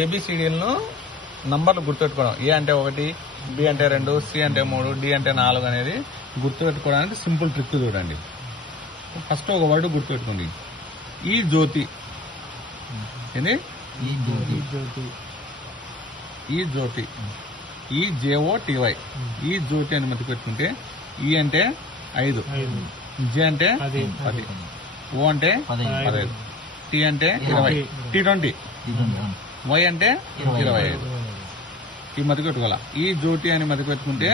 ఏబిసిడీలను నంబర్లు గుర్తుపెట్టుకోవడం. ఏ అంటే 1, బి అంటే 2, సి అంటే 3, డి అంటే 4 అనేది గుర్తుపెట్టుకోవడానికి సింపుల్ ట్రిక్ చూడండి. ఫస్ట్ ఒక వర్డ్ గుర్తుపెట్టుకోండి. ఈ జ్యోతి ఏంది? ఈ జ్యోతి JOTY. ఈ జ్యోతి అని మధ్య పెట్టుకుంటే ఈ అంటే 5, జే అంటే 10, ఓ అంటే 15, టీ అంటే 20, T20, వై అంటే 25. ఈ మధ్య పెట్టుకోవాలా. ఈ జ్యోతి అని మధ్య పెట్టుకుంటే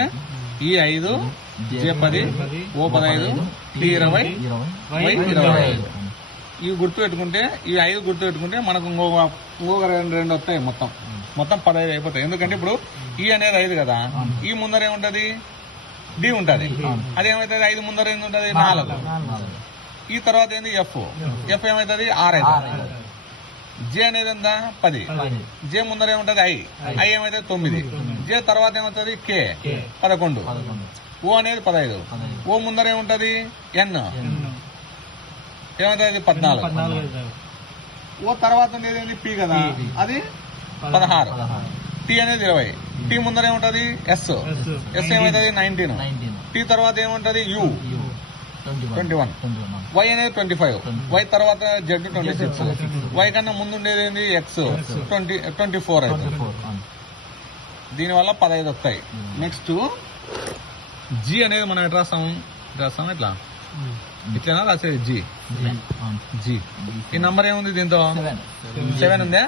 ఈ 5, J10, O15, T20, Y25. ఇవి గుర్తు పెట్టుకుంటే ఈ 5 గుర్తు పెట్టుకుంటే మనకు ఇంకొక రెండు వస్తాయి. మొత్తం 15 అయిపోతాయి. ఎందుకంటే ఇప్పుడు ఈ అనేది 5 కదా, ఈ ముందర ఏముంటది? డి ఉంటది. అదేమవుతుంది? 5 ముందర ఏముంటది? 4. ఈ తర్వాత ఏంది? ఎఫ్ ఏమవుతుంది? 6 అవుతుంది. జే అనేది ఎంత? 10. జే ముందర ఏముంటది? ఐ ఏమవుతుంది? 9. జే తర్వాత ఏమవుతుంది? కే 11. ఓ అనేది 15. ఓ ముందర ఏముంటది? ఎన్ ఏమవుతుంది? 14. ఓ తర్వాత ఉండేది ఏంది? పి కదా, అది 16. టీ అనేది 20. టీ ముందర ఏముంటది? ఎస్ ఏమవుతుంది? 19. టీ తర్వాత ఏముంటది? యు 21. వై అనేది 25. వై తర్వాత జెడ్ 26. వై కన్నా ముందు ఉండేది ఏంది? ఎక్స్ 24 అవుతుంది. దీనివల్ల 15 వస్తాయి. నెక్స్ట్ జీ అనేది మనం ఎట్లా రాస్తాం? ఇట్లా ఇట్లా రాసేది జీ. ఈ నంబర్ ఏముంది దీంతో? 7 ఉందా?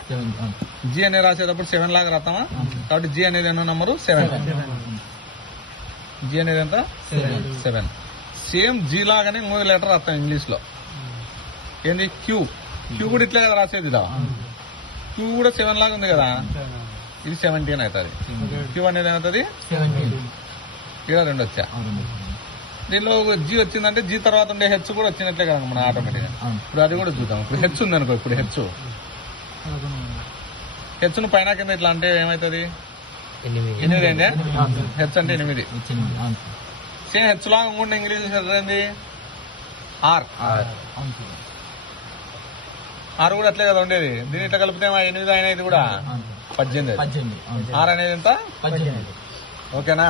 జీ అనేది రాసేటప్పుడు 7 లాగా రాస్తామా? కాబట్టి జీ అనేది ఎన్నో నంబరు? 7. జీ అనేది ఎంత? 7. సేమ్ జీ లాగానే ఇంకో లెటర్ రాస్తాం ఇంగ్లీష్ లో. ఏంది? క్యూ కూడా ఇట్లే కదా రాసేది. క్యూ కూడా 7 లాగా ఉంది కదా, ఇది 17 అవుతుంది. క్యూ అనేది ఏమవుతుంది? ఇక్కడ 2 వచ్చా. దీనిలో జీ వచ్చిందంటే జీ తర్వాత ఉండే హెచ్ కూడా వచ్చినట్లే కదా మన ఆటోమేటిక్గా. ఇప్పుడు అది కూడా చూద్దాం. ఇప్పుడు హెచ్ ఉంది అనుకో. ఇప్పుడు హెచ్ను పైన కింద ఇట్లా అంటే ఏమవుతుంది? 8 అయిందే. హెచ్ అంటే 8. సేమ్ హెచ్ లాగా ఉండే ఇంగ్లీష్ ఏంది? ఆర్ కూడా అట్లే కదా ఉండేది. దీని ఇట్లా కలిపితే 8 అయినా ఇది కూడా 18. ఆర్ అనేది ఎంత? 18. ఓకేనా?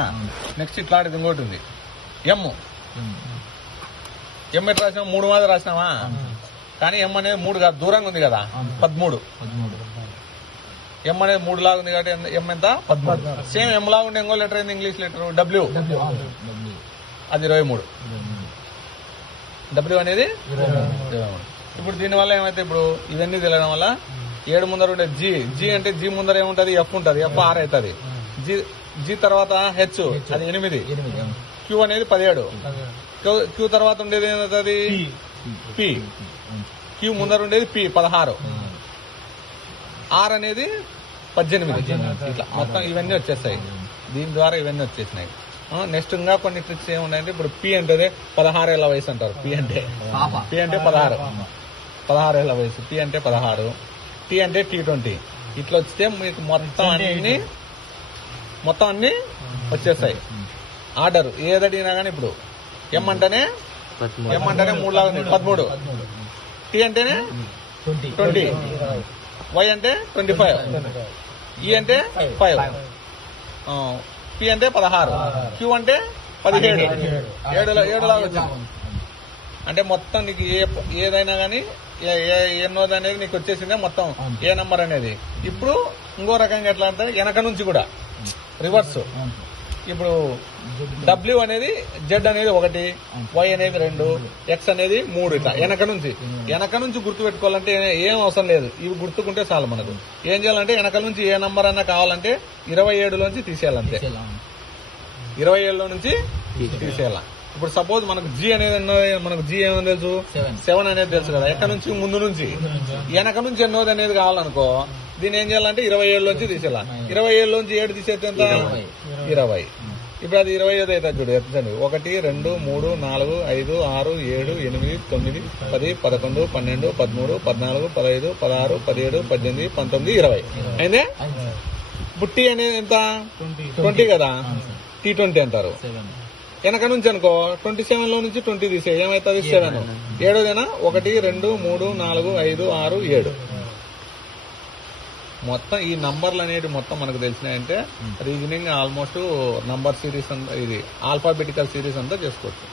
నెక్స్ట్ ఇట్లాంటిది ఇంకోటి ఉంది. ఎం ఎట్లా రాసినాం? 3 మాదిరి రాసినామా? కానీ ఎం అనేది 3 కాదు, దూరంగా ఉంది కదా, 13. ఎం అనేది 3 లాగా ఉంది కాబట్టి ఎం ఎంత? 13. సేమ్ ఎం లాగా ఉండే ఇంకో లెటర్ ఏంది? ఇంగ్లీష్ లెటర్ డబ్ల్యూ, అది 23. డబ్ల్యూ అనేది 23. ఇప్పుడు దీనివల్ల ఏమైతే ఇప్పుడు ఇవన్నీ తెలియడం వల్ల 7 ముందర ఉండే జీ అంటే జీ ముందర ఏముంటది? ఎఫ్ ఉంటుంది. ఎఫ్ 6 అవుతుంది. జీ తర్వాత హెచ్, అది 8. క్యూ అనేది 17. క్యూ తర్వాత ఉండేది ఏమవుతుంది? పి. క్యూ ముందర ఉండేది పి 16. ఆర్ అనేది 18. ఇట్లా మొత్తం ఇవన్నీ వచ్చేస్తాయి. దీని ద్వారా ఇవన్నీ వచ్చేసినాయి. నెక్స్ట్ ఇంకా కొన్ని ట్రిక్స్ ఏమున్నాయంటే ఇప్పుడు పి అంటే 16 ఏళ్ల వయసు అంటారు. పి అంటే 16 ఏళ్ల వయసు. పి అంటే 16. టీ అంటే T20. ఇట్లా వస్తే మీకు మొత్తం అన్ని వచ్చేస్తాయి. ఆర్డర్ ఏదడిగినా కానీ ఇప్పుడు ఎం అంటేనే 3 లాగా ఉంది, 13. టీ అంటేనే 20. వై అంటే 25. ఈ అంటే 5. పి అంటే 16. క్యూ అంటే 17. 7 లాగా వచ్చింది. అంటే మొత్తం నీకు ఏదైనా కానీ ఎన్నోది అనేది నీకు వచ్చేసిందే మొత్తం ఏ నంబర్ అనేది. ఇప్పుడు ఇంకో రకంగా ఎట్లా అంటే వెనక నుంచి కూడా రివర్స్. ఇప్పుడు డబ్ల్యూ అనేది జెడ్ అనేది 1, వై అనేది 2, ఎక్స్ అనేది 3. ఇట్లా వెనక నుంచి గుర్తు పెట్టుకోవాలంటే ఏం అవసరం లేదు. ఇవి గుర్తుకుంటే చాలు. మనకు ఏం చేయాలంటే వెనక నుంచి ఏ నంబర్ అన్నా కావాలంటే 27లోంచి తీసేయాలంటే 27లో నుంచి తీసేయాల. ఇప్పుడు సపోజ్ మనకు జీ అనేది మనకు జీ ఏమని తెలుసు? 7 అనేది తెలుసు కదా. ఎక్కడ నుంచి? ముందు నుంచి. వెనక నుంచి ఎన్నోది అనేది కావాలనుకో దీన్ని ఏం చేయాలంటే 27లోంచి తీసేయాల. 27లోంచి 7 తీసేస్తే ఎంత? 20. ఇప్పుడు అది 25 అవుతుంది చూడు. ఎత్తండి. 1, 2, 3, 4, 5, 6, 7, 8, 9, 10, 11, 12, 13, 14, 15, 16, 17, 18, 19, 20 అయిందే. ఇప్పుడు టీ అనేది ఎంత? 20 కదా, T20 అంటారు. వెనక నుంచి అనుకో 27లో నుంచి 20 తీసే ఏమవుతుంది? 7. 7 1, 2, 3, 4, 5, 6, 7. మొత్తం ఈ నంబర్లు అనేవి మొత్తం మనకు తెలిసినాయంటే రీజనింగ్ ఆల్మోస్ట్ నంబర్ సిరీస్ అంతా ఇది ఆల్ఫాబెటికల్ సిరీస్ అంతా చేసుకోవచ్చు.